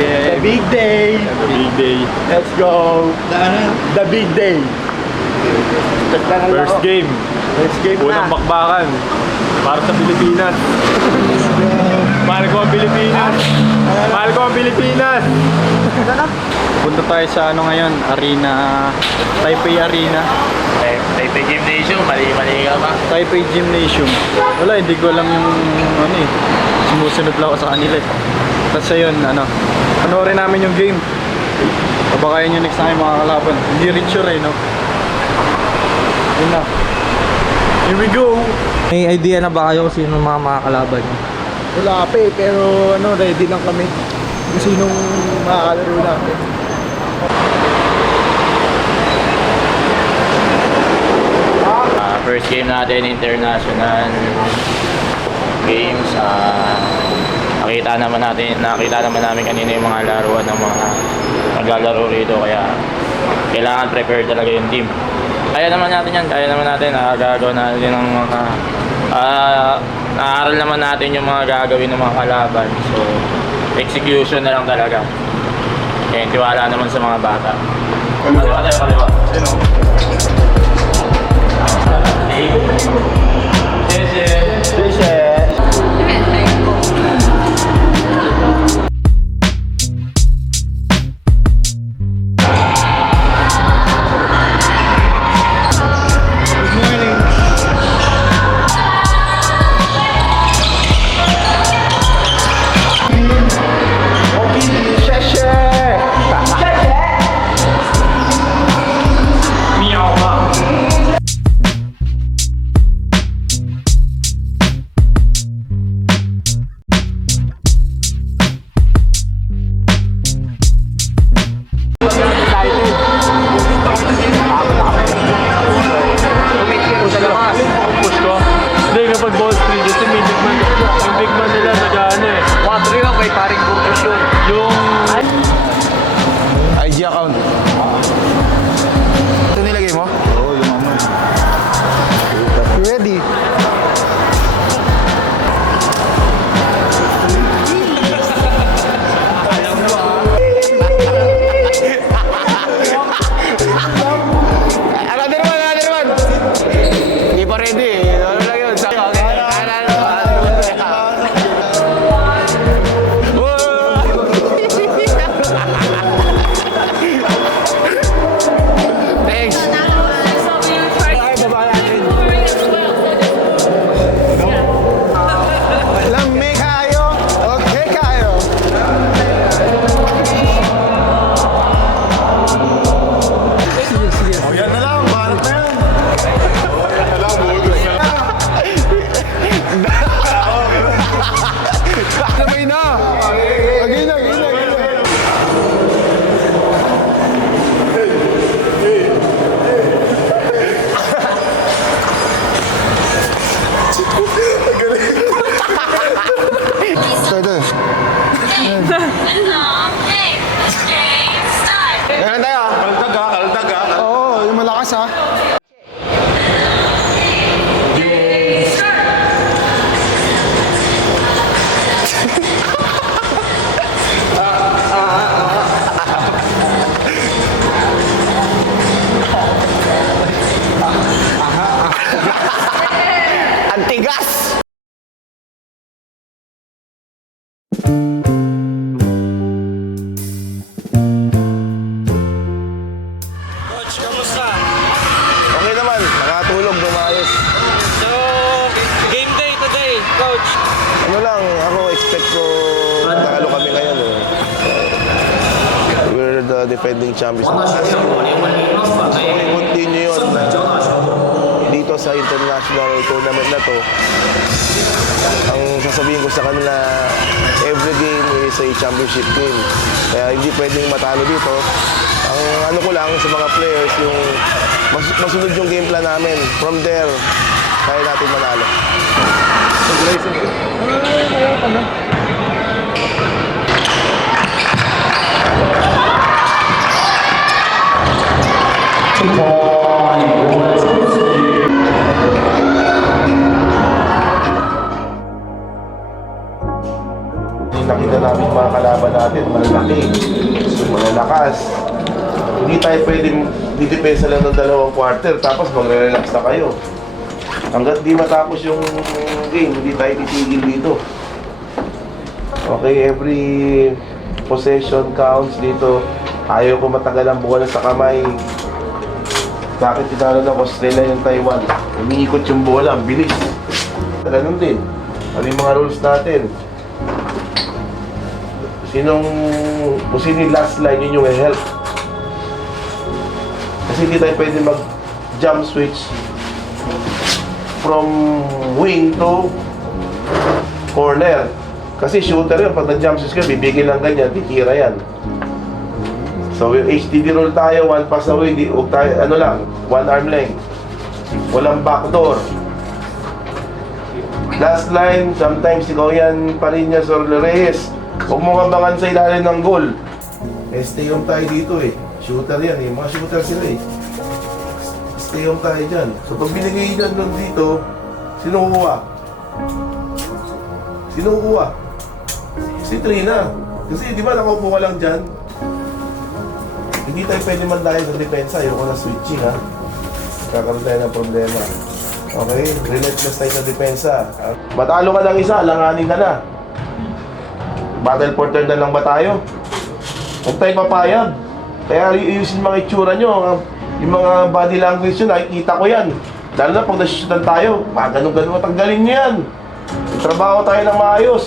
The big day. The big day. Let's go. The big day. First game. First game Unang na. bakbakan. Para sa Pilipinas. Mahal ko ang Pilipinas. Mahal ko ang Pilipinas. Punta tayo sa ano ngayon, Arena, Taipei Arena. Taipei Gymnasium, mali-mali ka ba? Taipei Gymnasium. Wala, hindi ko alam yung ano eh. Sumusunod lang ako sa kanila eh. Kasi yun, ano, panoorin namin yung game. Pabakayan nyo next time mga kalaban. Hindi rin sure eh, no? Yun na. Here we go! May idea na ba kayo kung sino mga makakalaban niyo? Wala pa eh, pero ano, ready lang kami. Kung sinong makakalaro natin. First game natin, international games. Nakita naman namin kanina yung mga laruan ng mga naglalaro rito, kaya kailangan prepared talaga yung team. Kaya naman natin yan, gagawin natin ng mga naaral naman natin yung mga gagawin ng mga kalaban. So, execution na lang talaga. Kaya tiwala naman sa mga bata. Kaliwa. Push ko. Hindi, kapag ball screen, kasi may big man. Yung big man nila nag-ano eh. May paring bungkus yun. Yung... IG account. Ito nilagay mo? Oo, yung mama. Ready? Another one. Hindi pa ready. Ano lang yun? Thanks. Lamig kayo. Okay kayo. Sige. Yan na lang. Balat na yan. Yan na lang. Bonus na lang. Sabay na. Again na. Ito. Ganun tayo. Kaldag ah. Oo, yung malakas ah. Antigas! Coach, kamusta? Okay naman, nakatulog, lumayos. So, game day today, coach. Ano lang, ako expect ko talo kami ngayon eh. We're the defending champions. Continue yun dito sa international tournament na to. Ang sasabihin ko sa kanila, every game is a championship game. Kaya hindi pwedeng matalo dito. Ang ano ko lang sa mga players, yung masunod yung game plan namin. From there, kaya natin manalo. Nakita namin mga kalaban natin, malalaki. malakas. Hindi tayo pwedeng didepensa lang ng 2 quarter tapos magre-relax na kayo. Hanggat di matapos yung game, hindi tayo titigil dito. Okay, every possession counts dito. Ayaw ko matagal ang buwan sa kamay. Bakit tinalo ng Australia yung Taiwan? Umiikot yung bola, ang bilis. Ganun din. Ano yung mga rules natin? Kung sino yung last line, yun yung help. Kasi hindi tayo pwede mag-jump switch from wing to corner. Kasi shooter yun, pag nag-jump switch ka, bibigil lang ganyan, titira yan. So, HDD roll tayo, 1 pass away, huwag tayo, ano lang, 1 arm length. Walang backdoor. Last line, sometimes ikaw yan, Parinas or Reyes. Huwag mo kabangan sa ilalim ng goal. Stay home tayo dito eh. Shooter yan eh, mga shooter sila eh. Stay home tayo dyan. So, pag binigay dyan nun dito, sino kukuha? Sino kukuha? Si Trina. Kasi di ba nakaupo ka lang dyan? Hindi tayo pwede mandahil sa depensa. Ayoko na switching ha. Kakaroon tayo ng problema. Okay? Relentless tayo sa depensa. Matalo ka ng isa, alanganin ka na. Battle for turn na lang ba tayo? Huwag tayo papayag. Kaya iusin mga itsura nyo. Yung mga body language nyo, nakikita ko yan. Lalo na pag nasusutan tayo, ganun-ganun matanggalin nyo yan. Trabaho tayo ng maayos.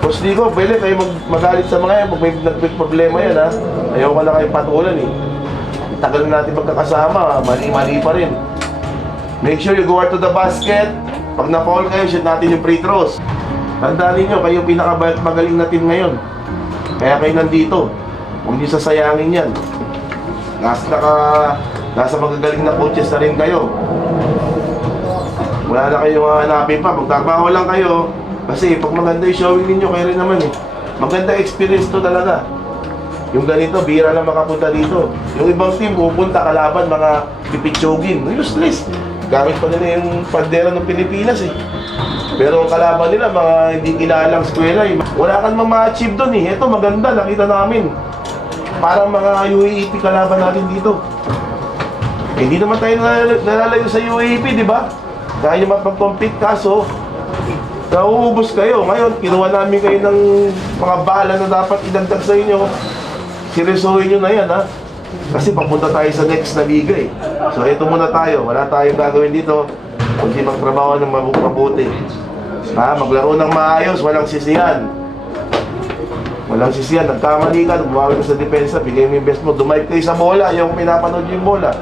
Boss Dico, pwede kayo magalit sa mga yan pag may problema yan ha. Ayaw ka na kayo patulan eh. Tagal na natin magkakasama, mali-mali pa rin. Make sure you go out to the basket. Pag na-foul kayo, shoot natin yung free throws. Tandaan ninyo, kayo yung pinakamagaling na team ngayon. Kaya kayo nandito. Huwag niyo sasayangin yan. Nasa magagaling na coaches na rin kayo. Wala na kayong hanapin pa. Magtrabaho lang kayo. Kasi pag maganda yung showing ninyo, kayo rin naman eh. Maganda experience to talaga. Yung ganito, bihira lang makapunta dito. Yung ibang team, pupunta kalaban, mga pipitsugin. Useless. Gamit pa nila yung pandera ng Pilipinas eh. Pero ang kalaban nila, mga hindi kilalang eskwela eh. Wala kang ma-achieve doon eh. Ito, maganda, nakita namin. Parang mga UAAP kalaban natin dito. Eh, hindi naman tayo nalalayo sa UAAP, di ba? Kaya nyo mapag-compete, kaso nauubos kayo. Ngayon, kinuha namin kayo ng mga bala na dapat idagdag sa inyo. Seryosohin nyo na yan, ha? Kasi papunta tayo sa next na liga, eh. So, ito muna tayo. Wala tayong gagawin dito. Kundi magtrabaho ng mabuti. Ha? Maglaro ng maayos, walang sisihan. Walang sisihan. Nagkamali ka, bumawin ka sa depensa, bigay mo yung best mo. Dumive kayo sa bola, yung pinapanood yung bola.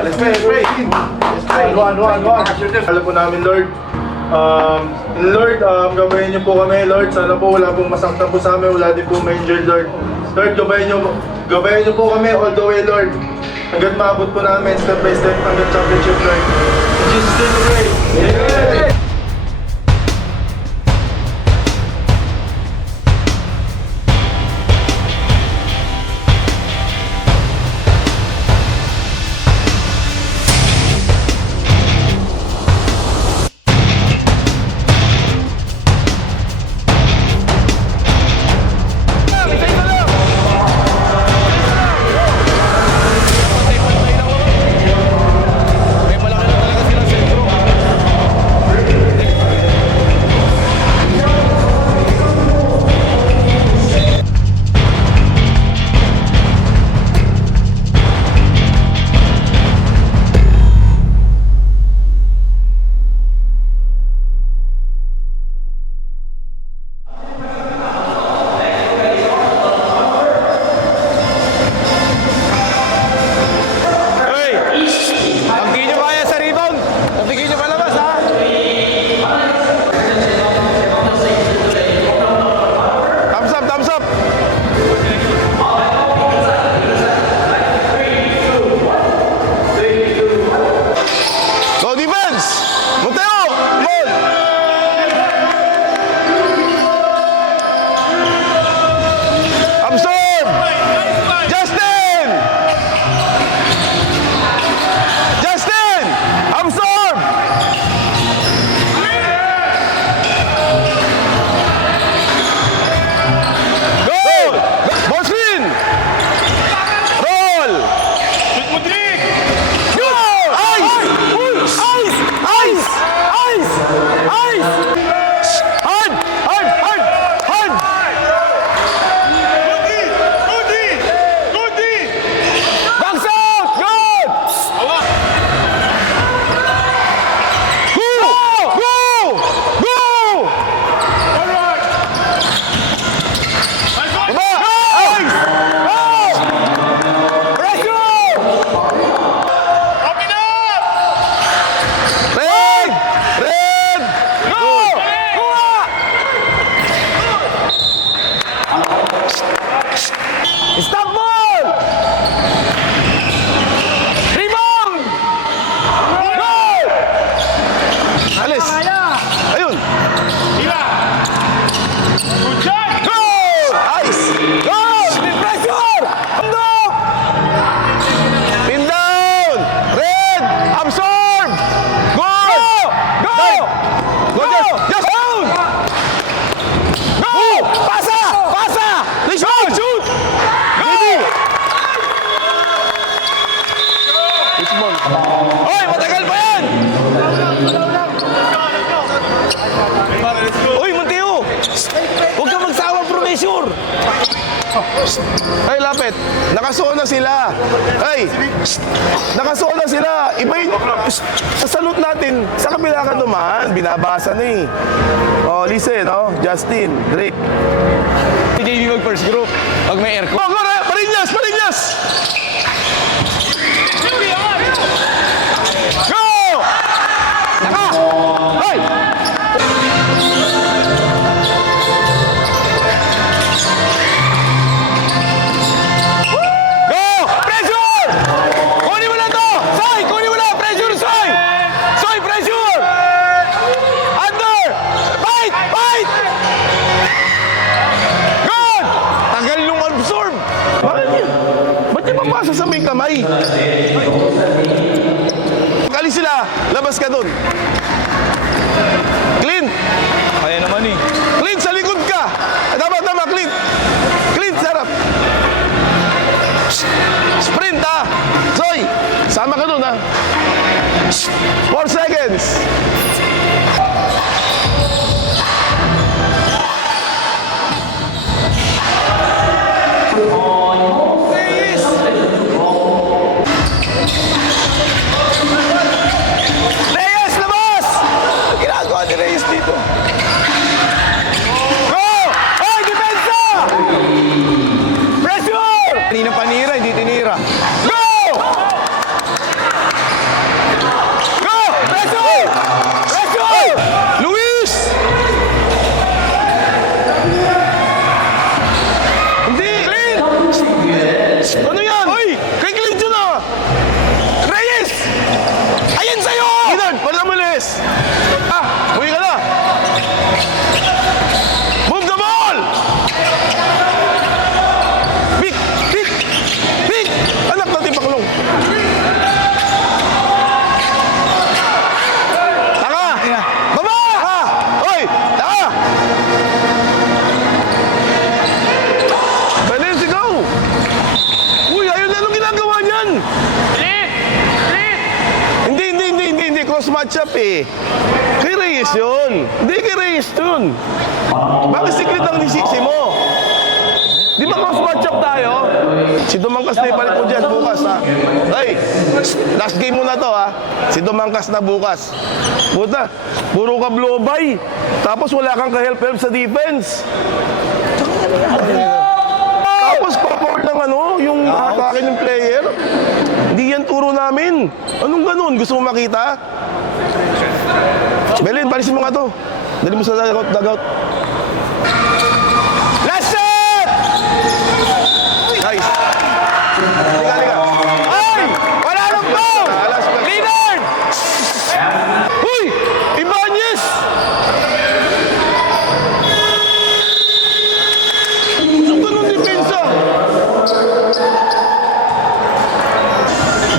Let's pray. Alam po namin, Lord. Lord, gabayan niyo po kami, Lord. Sana po wala pong masaktan po sa amin, wala din po ma-injured, Lord. Lord, gabayan niyo po kami all the way, Lord. Hanggang maabot po namin step by step hanggang championship, Lord. In Jesus' name we pray. Amen. Ay, lapit. Nakasuon na sila. Ay, nakasuon na sila. Iba yung, sa salute natin, sa kabila ka dumaan, binabasa na eh. Oh, listen, oh, Justin, Drake. Si JB mag first group. Pag may aircon. Oh, Cora! Marinas! Marinas! Go! Naka! Ay! Go! Pressure! Kunin mo na to! Soy! Kunin mo na! Pressure, Soy! Soy, pressure! Under! Fight! Fight! Good! Tagal nung absorb! Bakit yun? Ba't niya papasa sa may kamay? Pag-alis sila, labas ka dun. Clint! Kaya naman eh. Clint, sa likod ka! Tama, Clint! Clint, sarap! Sprint, ha! Zoy, sama ka dun, ha? 4 seconds! Reyes, labas! Ano ginagawa ni Reyes dito? Go! Hoy, depensa! Pressure! Kanina panira, hindi tinira. Go! Go! Pressure! Pressure! Luis! Hindi! Clint! Ano yan? Hoy! Kay Clint yun ah! Reyes! Ayan sa'yo! Ginan, walang malis! Ah! Uwi ka na! Move the ball! Big! Big! Big! Anak natin paklong! Taka! Baba! Taka! Hoy! Taka! Valencia, go! Uy, ayun na anong ginagawa niyan? Hindi. Cross matchup eh. Kay Reyes yun. Hindi kay Reyes yun. Bakit secret ang nisiksi mo? Di ba cross matchup tayo? Si Dumangkas na ipalit mo dyan bukas ha. Ay, last game mo na to ha. Si Dumangkas na bukas. Puta, puro ka blow by. Tapos wala kang ka-help sa defense. Tapos pa-forward ng ano, yung atake ng player. Hindi yan turo namin. Anong ganun? Gusto mo makita? Belin, palisin mo nga to. Dali mo sa dugout. Last shot! Nice. Liga. Ay! Wala nang foul! Leonard! Uy! Ibanez! Ang ganun depensa!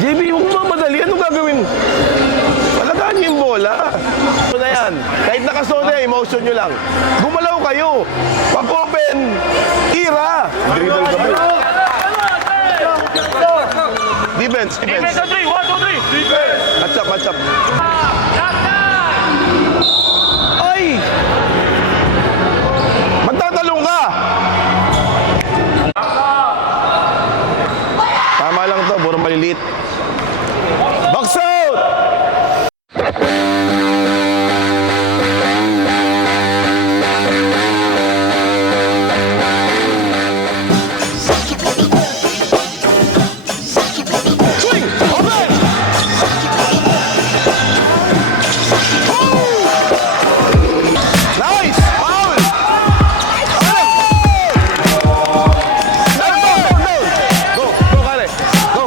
JB, huwag mo mamadali. Ano gagawin? Palagaan niyo yung bola. Ito na yan. Kahit nakasone, emotion nyo lang. Gumalaw kayo. Pag-open, tira. Dribble ka ba? Defense. 3, 1, 2, 3. Defense. Match up. Ay! Magtatalong ka! Tama lang to, puro maliliit. Box out! Swing! Open! Nice! Foul! Down! Go, Kale! Go!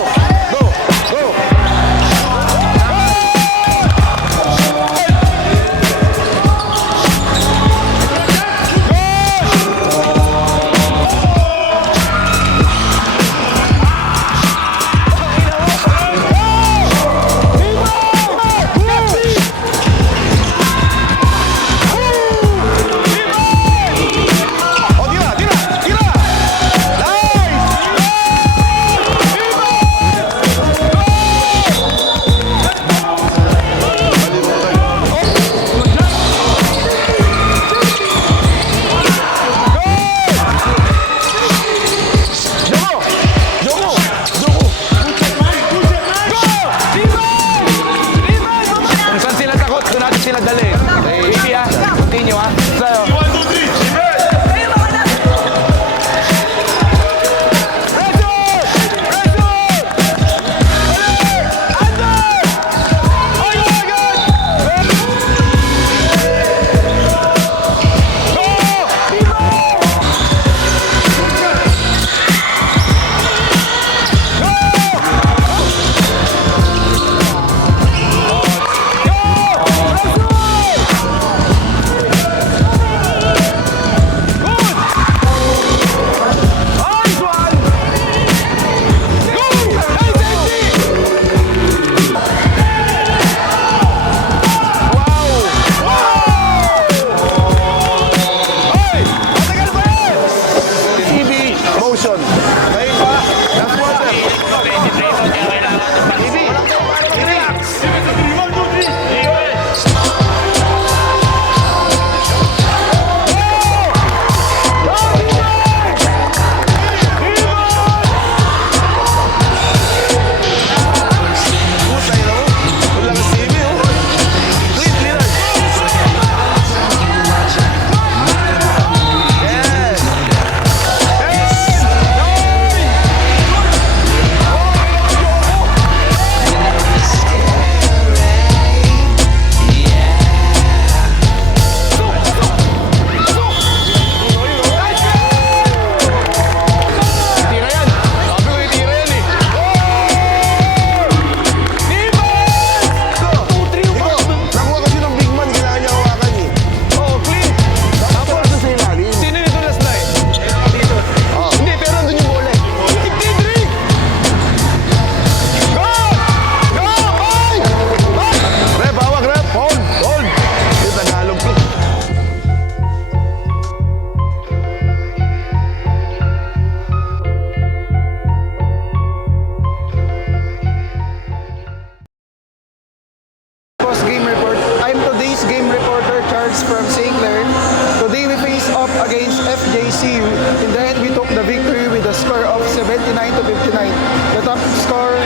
see you. In the end, we took the victory with a score of 79 to 59. The top score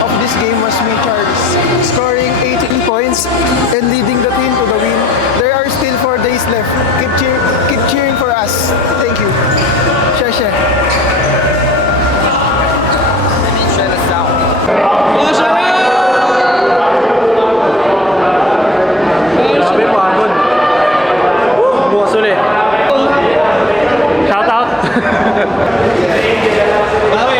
of this game was me, Charles, scoring 18 points and leading the team to the win. There are still 4 days left. Keep cheering for us. Thank you. Sheshe. Grabe, pagod. Bukas ulit. Shout out. Bawi.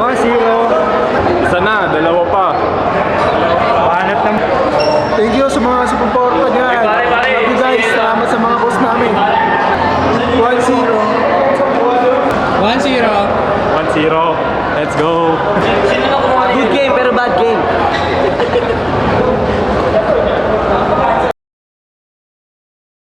1-0. Sana, dalawa pa. Panat na. Thank you sa mga suporta dyan. Love you guys. Salamat sa mga boss namin. 1-0. 1-0. 1-0. Let's go. Good game pero bad game.